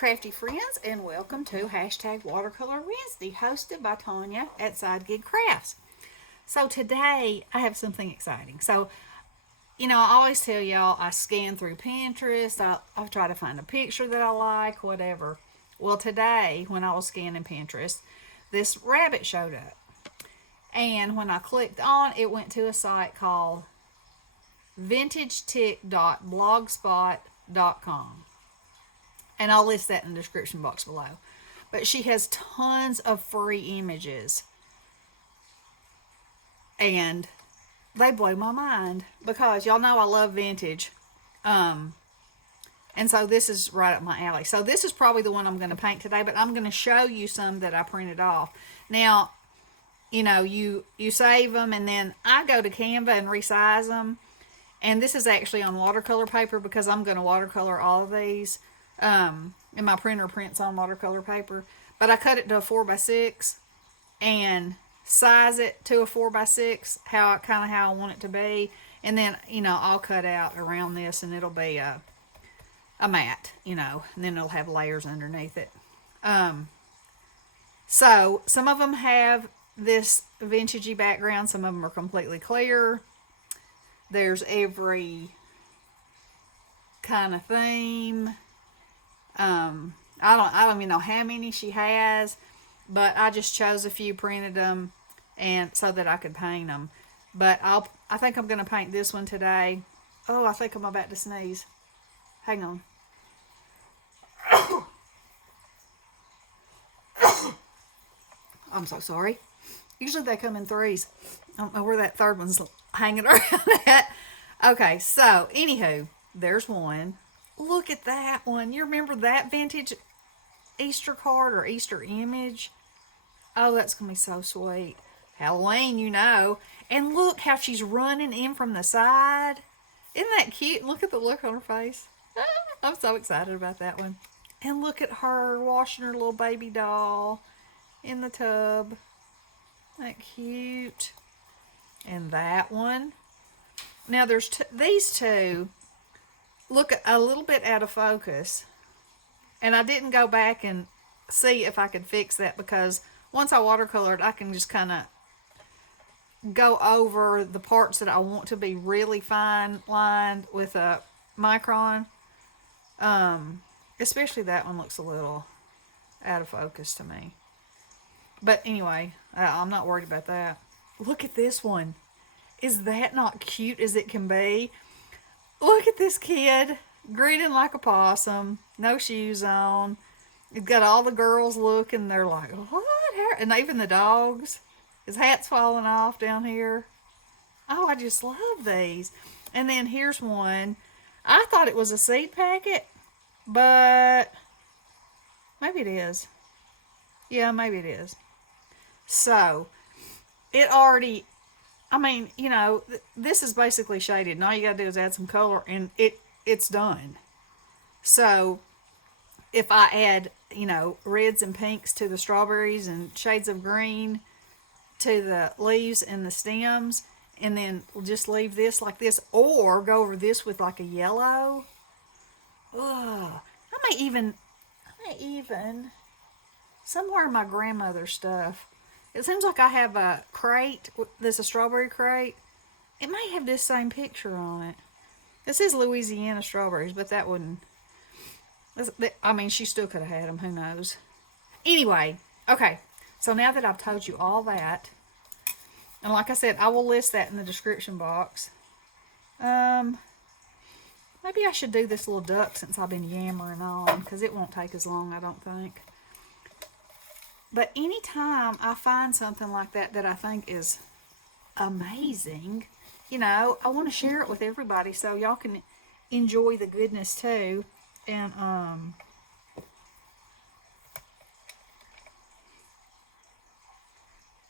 crafty friends, and welcome to hashtag Watercolor Wednesday, hosted by Tanya at Side Gig Crafts. So today I have something exciting. I always tell y'all I scan through Pinterest. I try to find a picture that I like, whatever. Well, today when I was scanning Pinterest, this rabbit showed up, and when I clicked on, it went to a site called vintagetick.blogspot.com, and I'll list that in the description box below. But she has tons of free images, and they blow my mind because y'all know I love vintage. Um, and so this is right up my alley. So this is probably the one I'm going to paint today, but I'm going to show you some that I printed off. Now, you save them, and then I go to Canva and resize them. And this is actually on watercolor paper because I'm going to watercolor all of these. And my printer prints on watercolor paper. But I cut it to a 4x6 and size it to a 4x6, how I want it to be. And then, I'll cut out around this, and it'll be a mat, and then it'll have layers underneath it. So some of them have this vintagey background. Some of them are completely clear. There's every kind of theme. I don't even know how many she has, but I just chose a few, printed them, and so that I could paint them. But I think I'm going to paint this one today. Oh, I think I'm about to sneeze. Hang on. I'm so sorry. Usually they come in threes. I don't know where that third one's hanging around at. Okay, so anywho, there's one. Look at that one. You remember that vintage Easter card or Easter image? Oh, that's going to be so sweet. Halloween, And look how she's running in from the side. Isn't that cute? Look at the look on her face. I'm so excited about that one. And look at her washing her little baby doll in the tub. Isn't that cute? And that one. Now there's these two look a little bit out of focus. And I didn't go back and see if I could fix that because once I watercolored, I can just kind of go over the parts that I want to be really fine lined with a micron. Especially that one looks a little out of focus to me. But anyway, I'm not worried about that. Look at this one. Is that not cute as it can be? Look at this kid grinning like a possum, no shoes on. He's got all the girls looking. They're like, what? And even the dogs. His hat's falling off down here. Oh, I just love these. And then here's one. I thought it was a seed packet, but maybe it is. Yeah, maybe it is. So, it already, this is basically shaded. And all you got to do is add some color, and it's done. So, if I add, reds and pinks to the strawberries and shades of green to the leaves and the stems, and then just leave this like this, or go over this with like a yellow. Ugh. I may even, somewhere in my grandmother's stuff, it seems like I have a crate, that's a strawberry crate. It may have this same picture on it. It says Louisiana strawberries, but that wouldn't, she still could have had them, who knows. Anyway, okay, so now that I've told you all that, and like I said, I will list that in the description box. Maybe I should do this little duck since I've been yammering on, because it won't take as long, I don't think. But anytime I find something like that that I think is amazing, I want to share it with everybody so y'all can enjoy the goodness too. And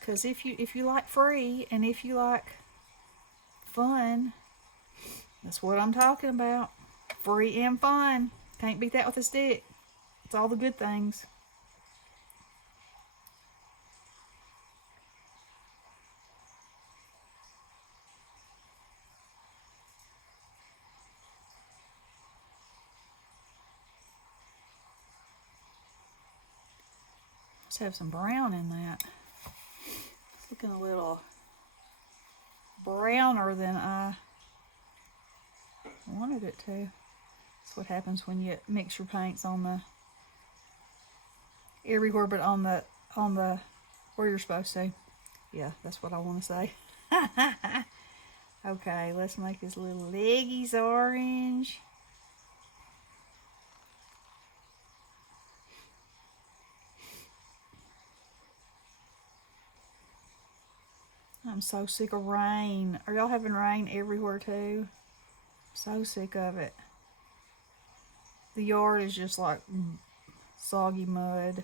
because if you like free and if you like fun, that's what I'm talking about. Free and fun. Can't beat that with a stick. It's all the good things. Let's have some brown in that. It's looking a little browner than I wanted it to. That's what happens when you mix your paints on the everywhere but on the where you're supposed to. Yeah, that's what I want to say. Okay, let's make his little leggies orange. I'm so sick of rain. Are y'all having rain everywhere too? So sick of it. The yard is just like soggy mud.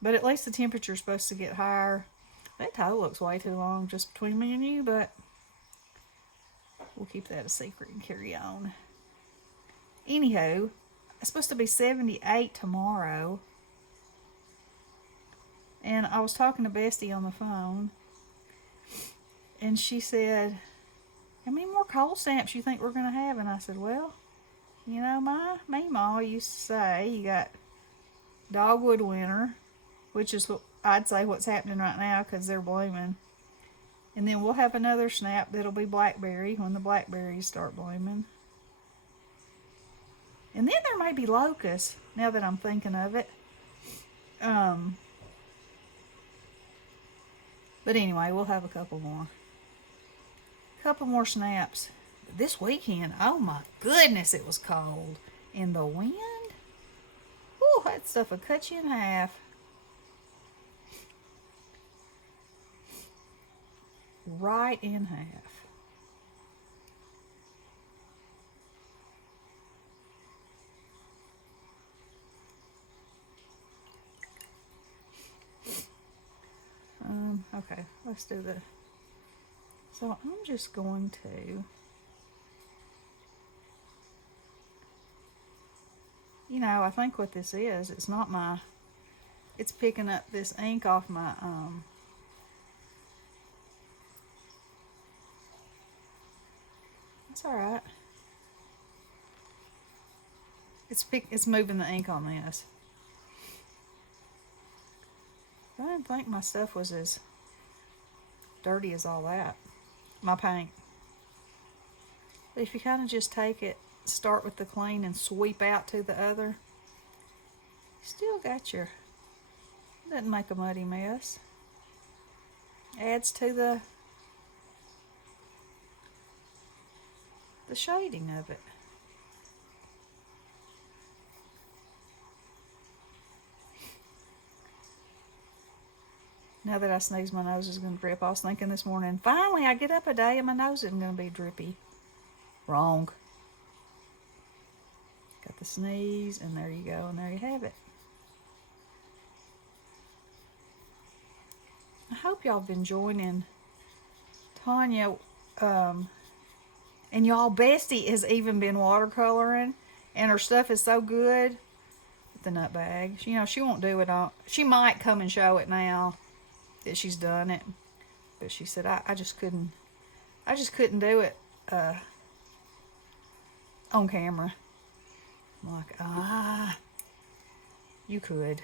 But at least the temperature's supposed to get higher. That toe looks way too long just between me and you, but we'll keep that a secret and carry on. Anywho, it's supposed to be 78 tomorrow. And I was talking to Bestie on the phone, and she said, how many more cold snaps you think we're going to have? And I said, well, you know, my Meemaw used to say you got dogwood winter, which is what I'd say what's happening right now because they're blooming. And then we'll have another snap that'll be blackberry when the blackberries start blooming. And then there may be locusts, now that I'm thinking of it. But anyway, we'll have a couple more. Couple more snaps. This weekend, oh my goodness, it was cold. And the wind, whew, that stuff would cut you in half. Right in half. Okay, let's do the, so I'm just going to, you know, I think what this is, it's not my, it's picking up this ink off my, it's alright. It's moving the ink on this. I didn't think my stuff was as dirty as all that. My paint. But if you kind of just take it, start with the clean and sweep out to the other, you still got your, doesn't make a muddy mess. Adds to the shading of it. Now that I sneeze, my nose is going to drip. I was thinking this morning, finally I get up a day and my nose isn't going to be drippy. Wrong. Got the sneeze, and there you go, and there you have it. I hope y'all been joining Tanya, and y'all, Bestie has even been watercoloring, and her stuff is so good with the nut bags. You know, she won't do it all. She might come and show it now that she's done it, but she said I just couldn't do it on camera. I'm like, you could.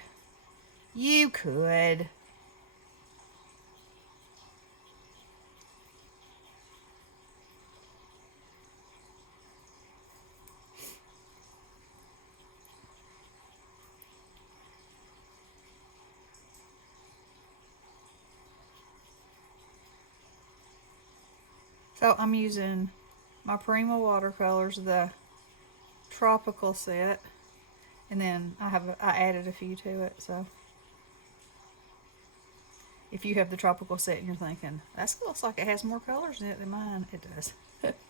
So I'm using my Prima watercolors, the tropical set, and then I added a few to it. So if you have the tropical set and you're thinking, that looks like it has more colors in it than mine, it does.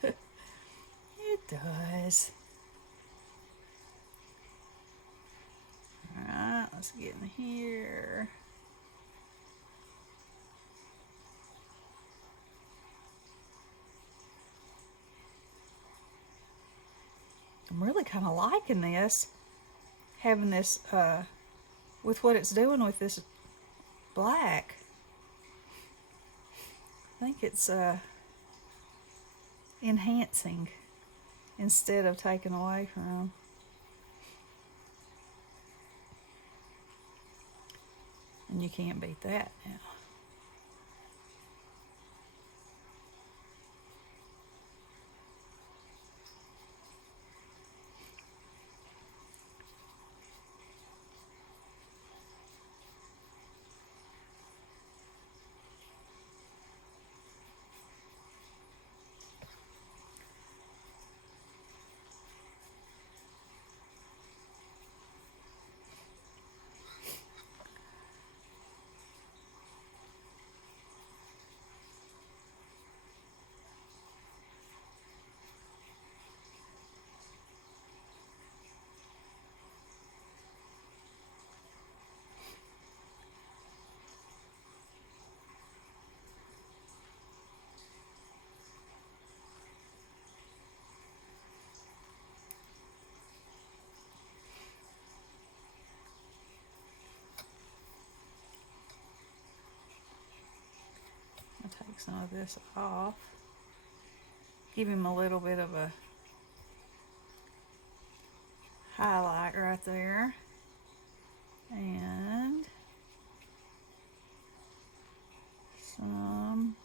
It does. Alright, let's get in here. I'm really kind of liking this, having this, with what it's doing with this black. I think it's enhancing instead of taking away from. And you can't beat that now. I'll take some of this off. Give him a little bit of a highlight right there. And some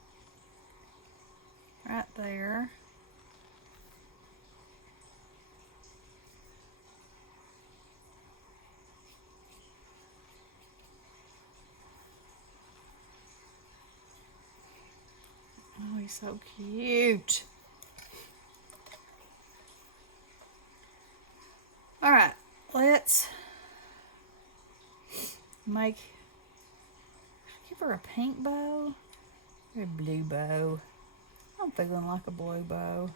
right there. Oh, he's so cute. All right, let's give her a pink bow or a blue bow. I'm feeling like a blue bow.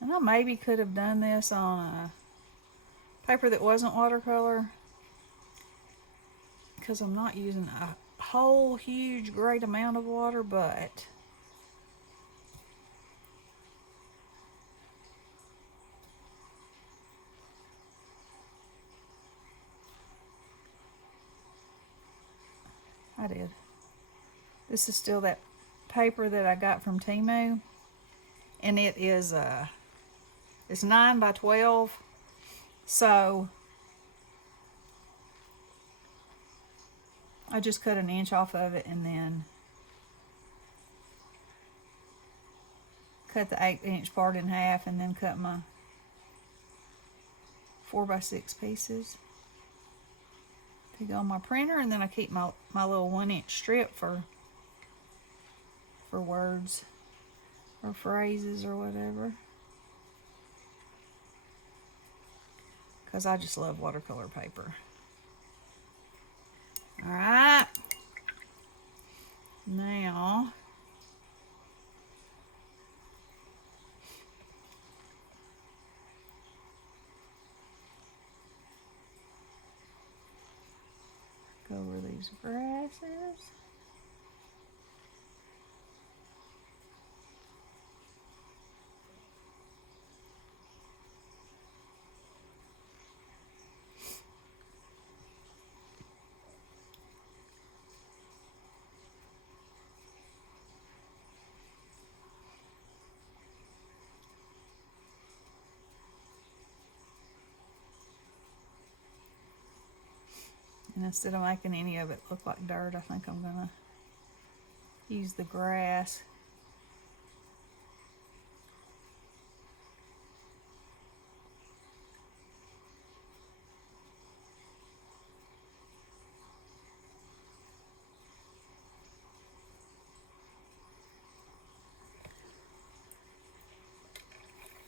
And I maybe could have done this on a paper that wasn't watercolor, because I'm not using a whole huge great amount of water, but I did. This is still that paper that I got from Temu, and it is it's 9 by 12, so I just cut an inch off of it and then cut the 1/8 part in half, and then cut my 4 by 6 pieces to go on my printer, and then I keep my little 1-inch strip for words or phrases or whatever, because I just love watercolor paper. All right, now go over these grasses. And instead of making any of it look like dirt, I think I'm gonna use the grass.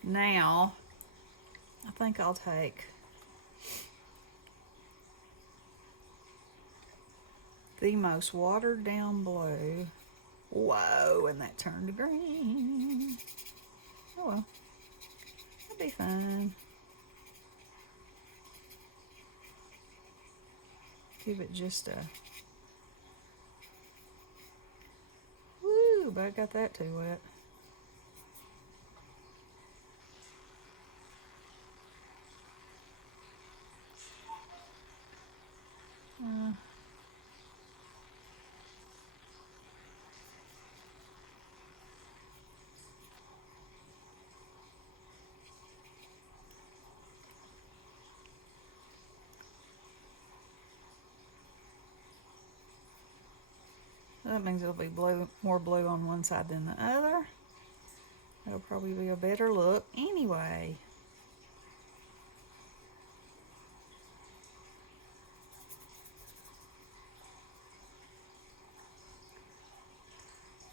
Now, I think I'll take the most watered down blue. Whoa, and that turned to green. Oh well, that'll be fine. Give it just a... Woo, but I got that too wet. That means it'll be blue, more blue on one side than the other. That'll probably be a better look anyway.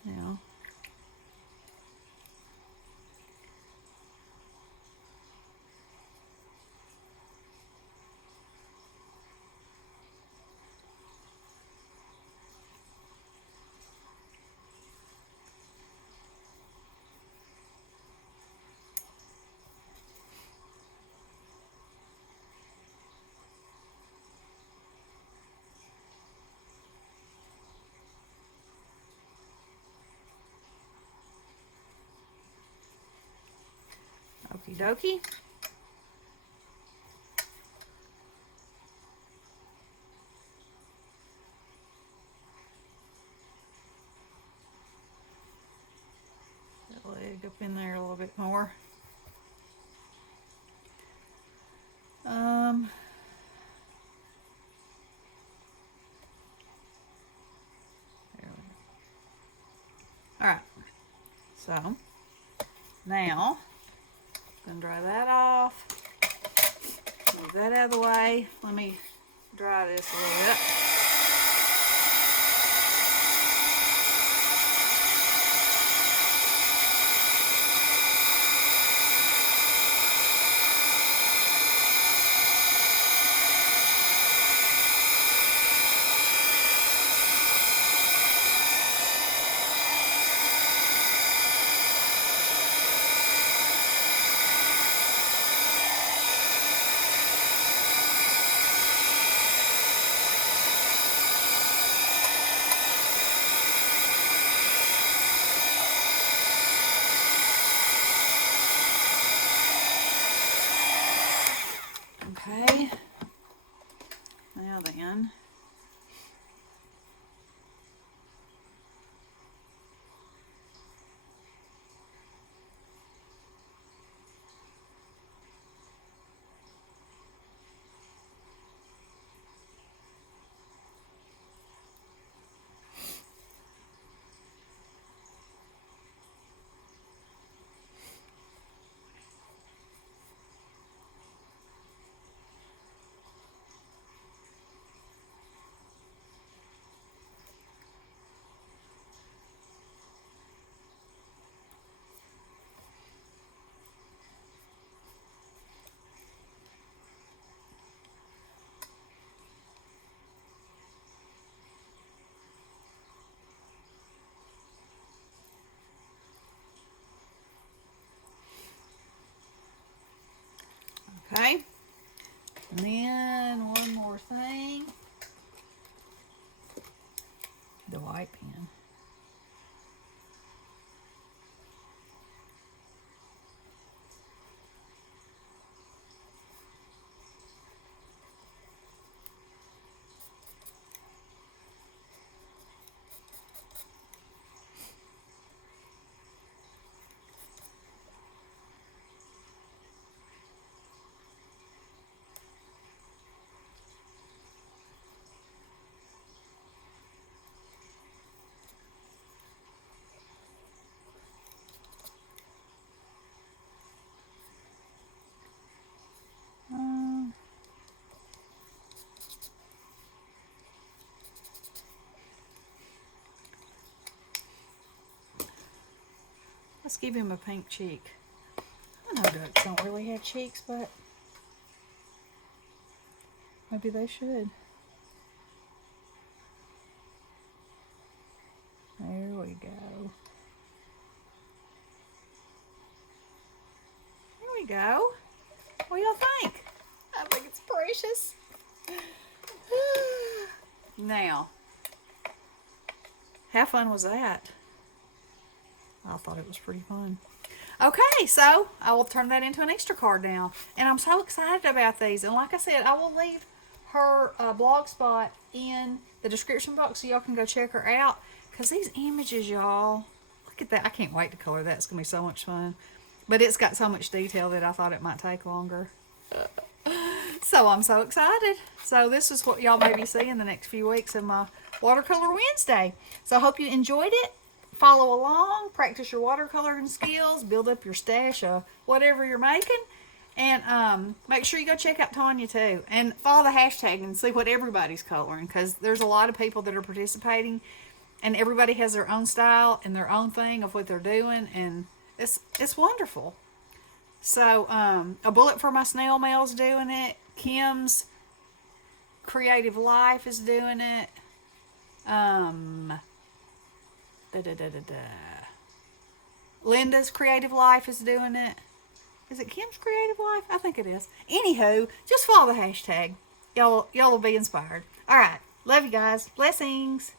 Now, okie dokie. That leg up in there a little bit more. All right, so now I'm gonna dry that off. Move that out of the way. Let me dry this a little bit. Okay, now then, okay, and then one more thing, the white pen. Let's give him a pink cheek. I know ducks don't really have cheeks, but maybe they should. There we go. There we go. What do y'all think? I think it's precious. Now, how fun was that? I thought it was pretty fun. Okay, so I will turn that into an Easter card now. And I'm so excited about these. And like I said, I will leave her blog spot in the description box so y'all can go check her out. Because these images, y'all, look at that. I can't wait to color that. It's going to be so much fun. But it's got so much detail that I thought it might take longer. So I'm so excited. So this is what y'all may be seeing the next few weeks of my Watercolor Wednesday. So I hope you enjoyed it. Follow along, practice your watercoloring skills, build up your stash of whatever you're making. And make sure you go check out Tanya too. And follow the hashtag and see what everybody's coloring. Because there's a lot of people that are participating. And everybody has their own style and their own thing of what they're doing. And it's wonderful. So A Bullet for My Snail Mail's doing it. Kim's Creative Life is doing it. Linda's Creative Life is doing it. Is it Kim's Creative Life? I think it is. Anywho, just follow the hashtag. Y'all will be inspired. All right. Love you guys. Blessings.